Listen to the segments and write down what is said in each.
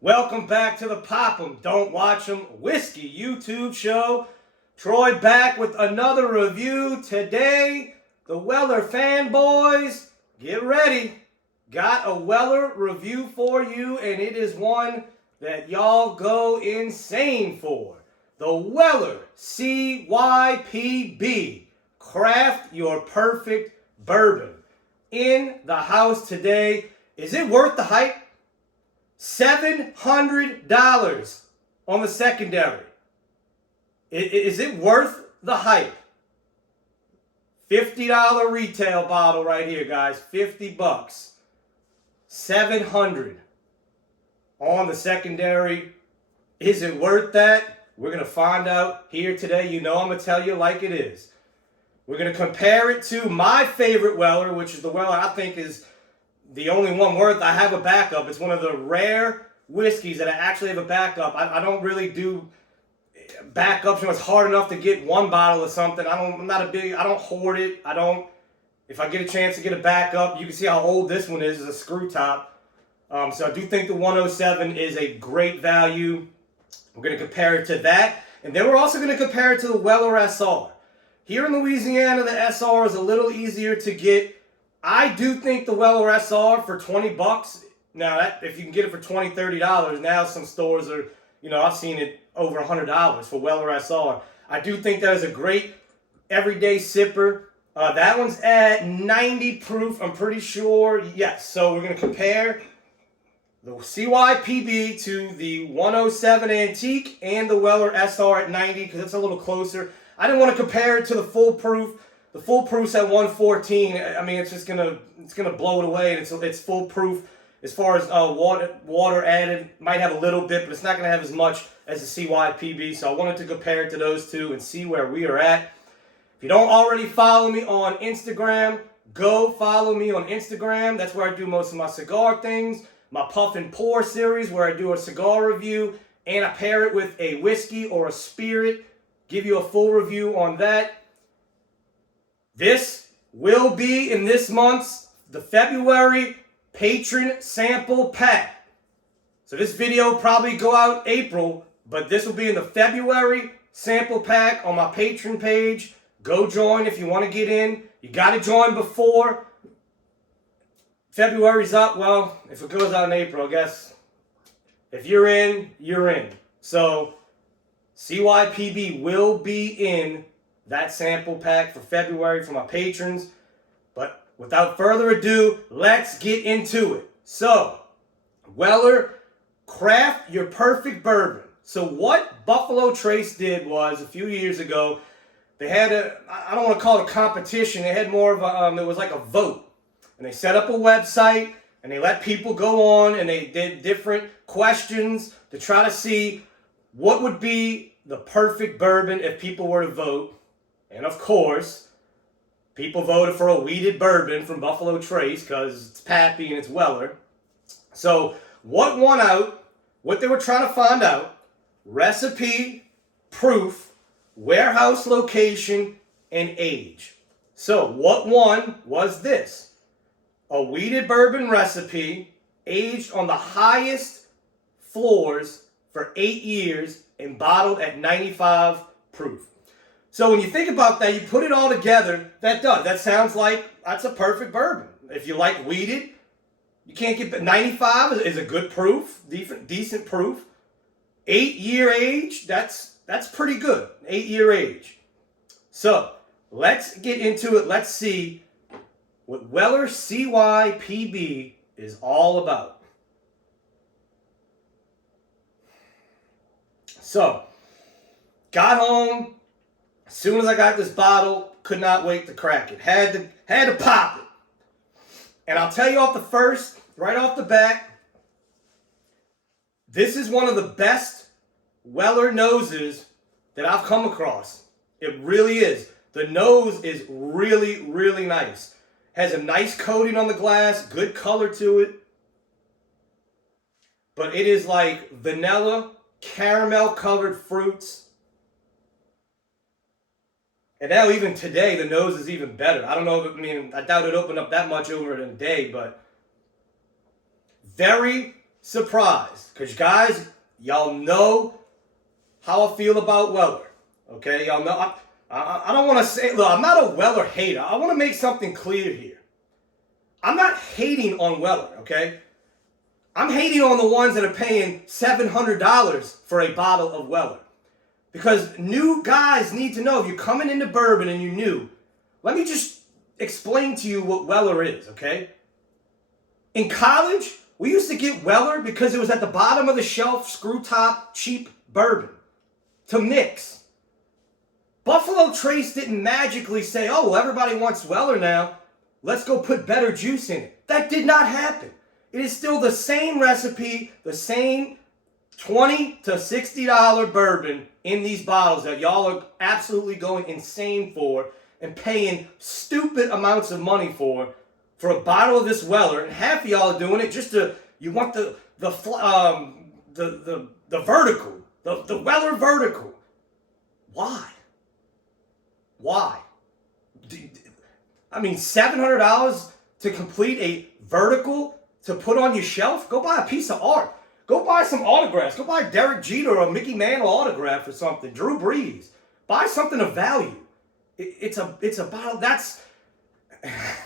Welcome back to the Pop 'em, Don't Watch 'em Whiskey YouTube show. Troy back with another review. Today, the Weller fanboys, get ready. Got a Weller review for you, and it is one that y'all go insane for. The Weller CYPB, Craft Your Perfect Bourbon. In the house today. Is it worth the hype? $700 on the secondary. Is it worth the hype? $50 retail bottle right here, guys. $50. $700 on the secondary. Is it worth that? We're going to find out here today. You know I'm going to tell you like it is. We're going to compare it to my favorite Weller, which is the Weller I think is the only one worth. I have a backup. It's one of the rare whiskeys that I actually have a backup. I don't really do backups. You know, it's hard enough to get one bottle of something. I don't hoard it. If I get a chance to get a backup, you can see how old this one is. It's a screw top. So I do think the 107 is a great value. We're going to compare it to that. And then we're also going to compare it to the Weller SR. Here in Louisiana, the SR is a little easier to get. I do think the Weller SR for $20. Now, if you can get it for $20, $30, now some stores are, I've seen it over $100 for Weller SR. I do think that is a great everyday sipper. That one's at 90 proof, I'm pretty sure. Yes, so we're going to compare the C.Y.P.B to the 107 Antique and the Weller SR at 90 because it's a little closer. I didn't want to compare it to the full proof. The full proof's at 114. I mean, it's gonna blow it away, and it's full proof as far as water added. Might have a little bit, but it's not gonna have as much as the CYPB. So I wanted to compare it to those two and see where we are at. If you don't already follow me on Instagram, go follow me on Instagram. That's where I do most of my cigar things. My Puff and Pour series, where I do a cigar review and I pair it with a whiskey or a spirit. Give you a full review on that. This will be in this month's, the February patron sample pack. So this video will probably go out April, but this will be in the February sample pack on my patron page. Go join if you want to get in. You got to join before February's up. Well, if it goes out in April, I guess if you're in, you're in. So CYPB will be in that sample pack for February for my patrons. But without further ado, let's get into it. So, Weller, Craft Your Perfect Bourbon. So what Buffalo Trace did was, a few years ago, they had I don't want to call it a competition, they had more of a, it was like a vote. And they set up a website, and they let people go on, and they did different questions to try to see what would be the perfect bourbon if people were to vote. And of course, people voted for a weeded bourbon from Buffalo Trace because it's Pappy and it's Weller. So what won out, what they were trying to find out, recipe, proof, warehouse location, and age. So what won was this. A weeded bourbon recipe, aged on the highest floors for 8 years and bottled at 95 proof. So when you think about that, you put it all together, that sounds like that's a perfect bourbon. If you like weeded, you can't get 95 is a good proof, decent proof. 8-year age, that's pretty good. 8-year age. So let's get into it. Let's see what Weller CYPB is all about. So, got home. As soon as I got this bottle, could not wait to crack it. Had to pop it. And I'll tell you right off the bat, this is one of the best Weller noses that I've come across. It really is. The nose is really, really nice. Has a nice coating on the glass, good color to it. But it is like vanilla, caramel covered fruits. And now even today, the nose is even better. I don't know I doubt it opened up that much over in a day, but very surprised. Because, guys, y'all know how I feel about Weller. Okay? Y'all know. I don't want to say, look, I'm not a Weller hater. I want to make something clear here. I'm not hating on Weller, okay? I'm hating on the ones that are paying $700 for a bottle of Weller. Because new guys need to know, if you're coming into bourbon and you're new, let me just explain to you what Weller is, okay? In college, we used to get Weller because it was at the bottom of the shelf, screw top, cheap bourbon to mix. Buffalo Trace didn't magically say, oh, well, everybody wants Weller now. Let's go put better juice in it. That did not happen. It is still the same recipe, the same $20 to $60 bourbon in these bottles that y'all are absolutely going insane for and paying stupid amounts of money for a bottle of this Weller. And half of y'all are doing it just to, you want the vertical, the Weller vertical. Why? Why? I mean, $700 to complete a vertical to put on your shelf? Go buy a piece of art. Go buy some autographs. Go buy Derek Jeter or a Mickey Mantle autograph or something. Drew Brees. Buy something of value. It's a bottle. That's,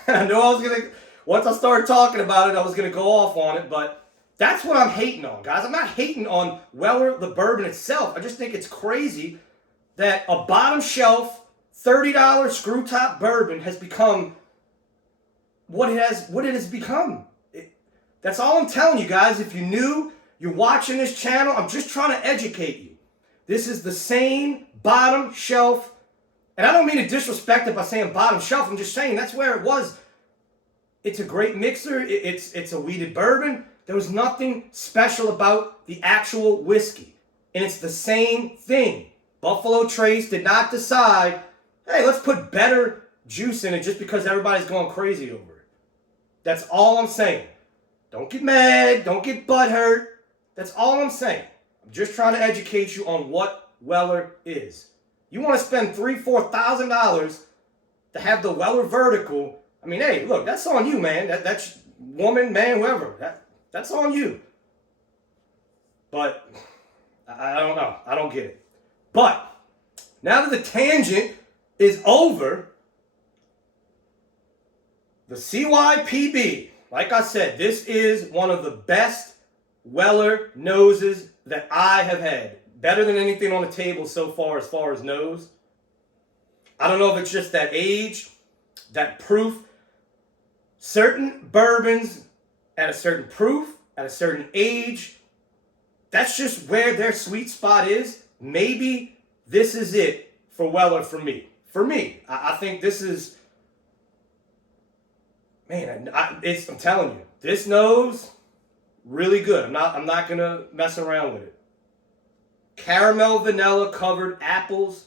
I know I was going to, once I started talking about it, I was going to go off on it, but that's what I'm hating on, guys. I'm not hating on Weller, the bourbon itself. I just think it's crazy that a bottom shelf $30 screw top bourbon has become what it has become. That's all I'm telling you, guys. If you're new, you're watching this channel, I'm just trying to educate you. This is the same bottom shelf, and I don't mean to disrespect it by saying bottom shelf. I'm just saying that's where it was. It's a great mixer. It's a wheated bourbon. There was nothing special about the actual whiskey, and it's the same thing. Buffalo Trace did not decide, hey, let's put better juice in it just because everybody's going crazy over it. That's all I'm saying. Don't get mad. Don't get butthurt. That's all I'm saying. I'm just trying to educate you on what Weller is. You want to spend $3,000, $4,000 to have the Weller vertical. I mean, hey, look, that's on you, man. That's woman, man, whoever. That's on you. But I don't know. I don't get it. But now that the tangent is over, the C.Y.P.B. Like I said, this is one of the best Weller noses that I have had. Better than anything on the table so far as nose. I don't know if it's just that age, that proof. Certain bourbons at a certain proof, at a certain age, that's just where their sweet spot is. Maybe this is it for Weller for me. For me, I think this is, man, I'm telling you, this nose, really good. I'm not gonna mess around with it. Caramel, vanilla covered apples.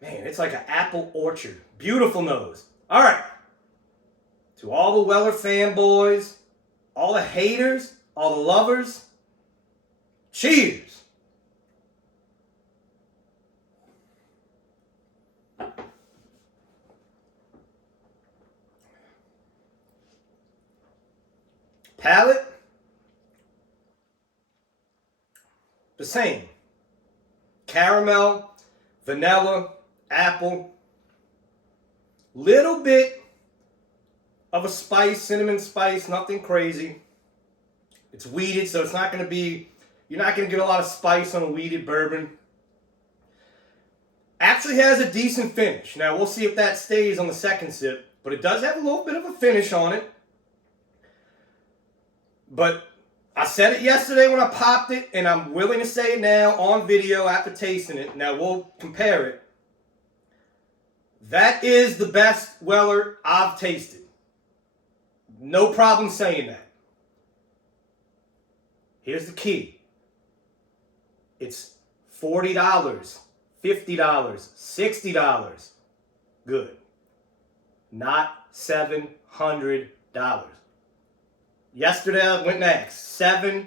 Man, it's like an apple orchard. Beautiful nose. All right. To all the Weller fanboys, all the haters, all the lovers, cheers. Palate, the same. Caramel, vanilla, apple. Little bit of a spice, cinnamon spice, nothing crazy. It's wheated, so it's not going to be, you're not going to get a lot of spice on a wheated bourbon. Actually has a decent finish. Now, we'll see if that stays on the second sip, but it does have a little bit of a finish on it. But I said it yesterday when I popped it, and I'm willing to say it now on video after tasting it. Now, we'll compare it. That is the best Weller I've tasted. No problem saying that. Here's the key. It's $40, $50, $60. Good. Not $700. Yesterday I went next. $700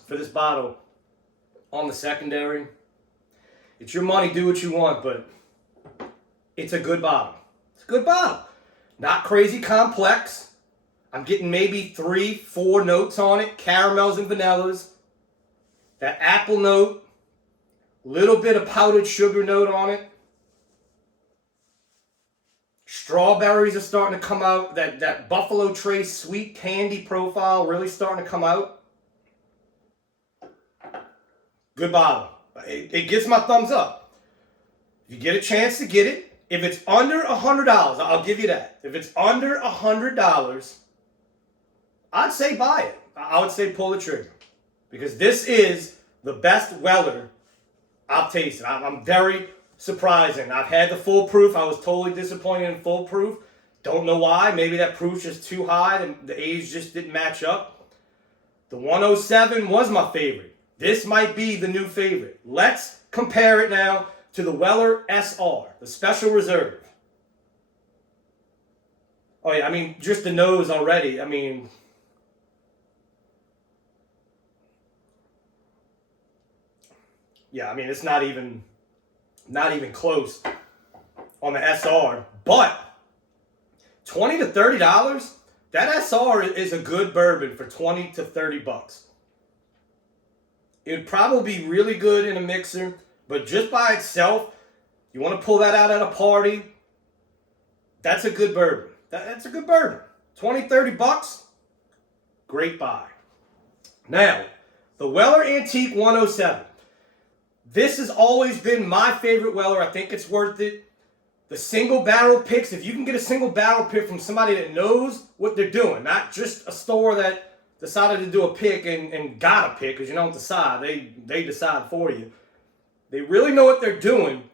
for this bottle on the secondary. It's your money, do what you want, but it's a good bottle. It's a good bottle. Not crazy complex. I'm getting maybe 3, 4 notes on it. Caramels and vanillas. That apple note. Little bit of powdered sugar note on it. Strawberries are starting to come out. That Buffalo Trace sweet candy profile really starting to come out. Good bottle. It gets my thumbs up. If you get a chance to get it, if it's under $100, I'll give you that. If it's under $100, I'd say buy it. I would say pull the trigger. Because this is the best Weller I've tasted. I'm very surprising. I've had the full proof. I was totally disappointed in full proof. Don't know why. Maybe that proof's just too high and the age just didn't match up. The 107 was my favorite. This might be the new favorite. Let's compare it now to the Weller SR, the Special Reserve. Oh yeah, I mean, just the nose already. I mean, yeah, I mean, it's not even close on the SR. But $20 to $30, that SR is a good bourbon for 20 to 30 bucks. It'd probably be really good in a mixer, but just by itself, you want to pull that out at a party, that's a good bourbon. That's a good bourbon. 20, 30 bucks, great buy. Now, the Weller Antique 107. This has always been my favorite Weller. I think it's worth it. The single barrel picks, if you can get a single barrel pick from somebody that knows what they're doing, not just a store that decided to do a pick and got a pick, because you don't decide. They decide for you. They really know what they're doing.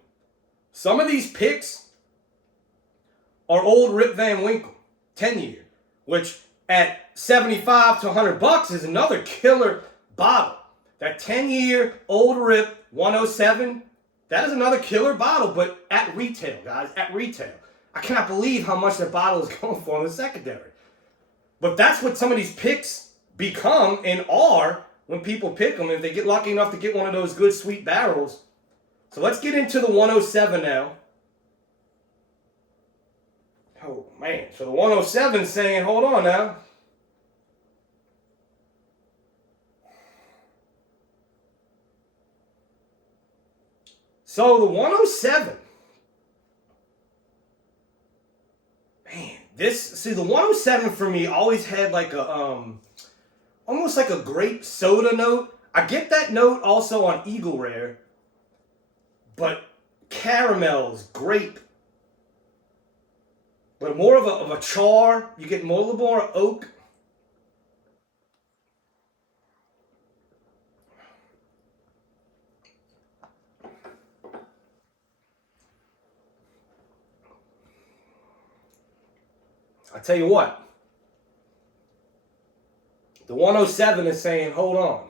Some of these picks are old Rip Van Winkle, 10-year, which at 75 to 100 bucks is another killer bottle. That 10-year old Rip 107, that is another killer bottle, but at retail, guys, at retail. I cannot believe how much that bottle is going for in the secondary. But that's what some of these picks become and are when people pick them, if they get lucky enough to get one of those good sweet barrels. So let's get into the 107 now. Oh, man. So the 107 is saying, hold on now. So the 107. Man, the 107 for me always had like a, almost like a grape soda note. I get that note also on Eagle Rare. But caramels, grape. But more of a char. You get more, a little more oak. I tell you what. The 107 is saying, hold on.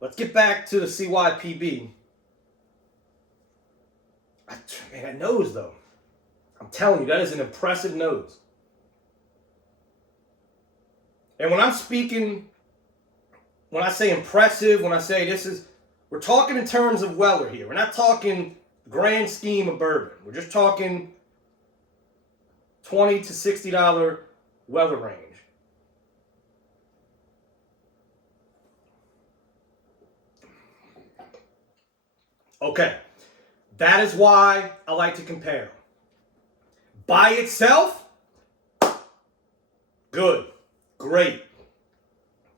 Let's get back to the C.Y.P.B. Man, that nose, though. I'm telling you, that is an impressive nose. And when I'm speaking, when I say impressive, when I say this is, we're talking in terms of Weller here. We're not talking grand scheme of bourbon. We're just talking $20 to $60 Weller range. Okay, that is why I like to compare. By itself, good, great.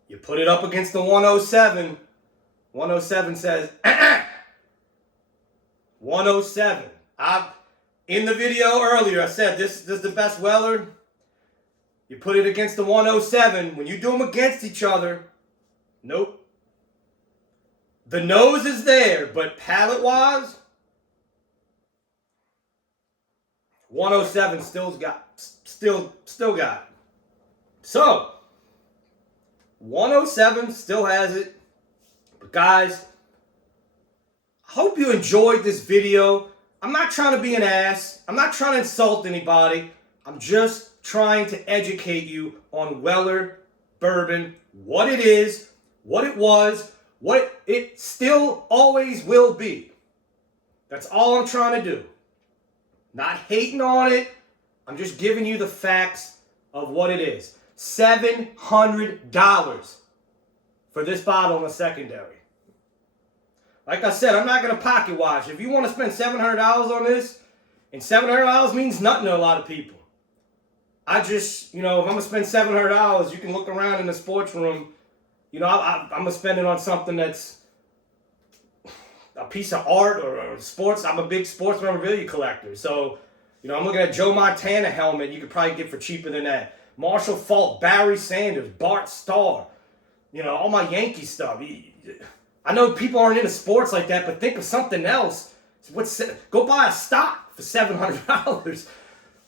You put it up against the 107. 107 says, 107. In the video earlier, I said this is the best Weller. You put it against the 107. When you do them against each other, nope. The nose is there, but palate-wise, 107 still got it. So, 107 still has it. But guys, I hope you enjoyed this video. I'm not trying to be an ass. I'm not trying to insult anybody. I'm just trying to educate you on Weller bourbon, what it is, what it was, what it still always will be. That's all I'm trying to do. Not hating on it. I'm just giving you the facts of what it is. $700 for this bottle in the secondary. Like I said, I'm not going to pocket watch. If you want to spend $700 on this, and $700 means nothing to a lot of people. I just, if I'm going to spend $700, you can look around in the sports room. I'm going to spend it on something that's a piece of art or sports. I'm a big sports memorabilia collector. So, I'm looking at Joe Montana helmet you could probably get for cheaper than that. Marshall Faulk, Barry Sanders, Bart Starr. All my Yankee stuff. I know people aren't into sports like that, but think of something else. Go buy a stock for $700.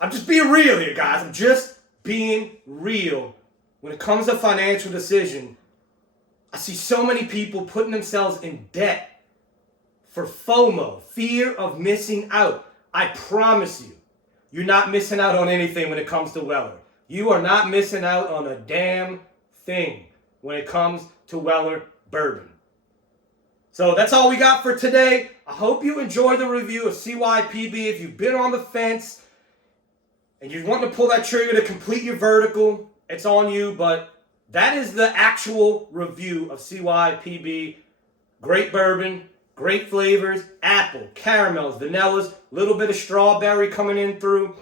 I'm just being real here, guys. I'm just being real. When it comes to financial decision, I see so many people putting themselves in debt for FOMO, fear of missing out. I promise you, you're not missing out on anything when it comes to Weller. You are not missing out on a damn thing when it comes to Weller bourbon. So that's all we got for today. I hope you enjoyed the review of C.Y.P.B. If you've been on the fence and you want to pull that trigger to complete your vertical, it's on you. But that is the actual review of C.Y.P.B. Great bourbon, great flavors, apple, caramels, vanillas, a little bit of strawberry coming in through,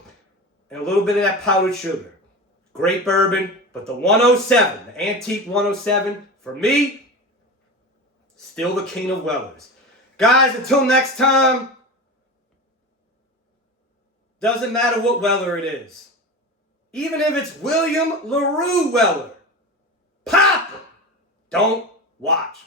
and a little bit of that powdered sugar. Great bourbon, but the 107, the antique 107, for me, still the king of Wellers. Guys, until next time, doesn't matter what Weller it is. Even if it's William LaRue Weller, pop 'em. Don't watch.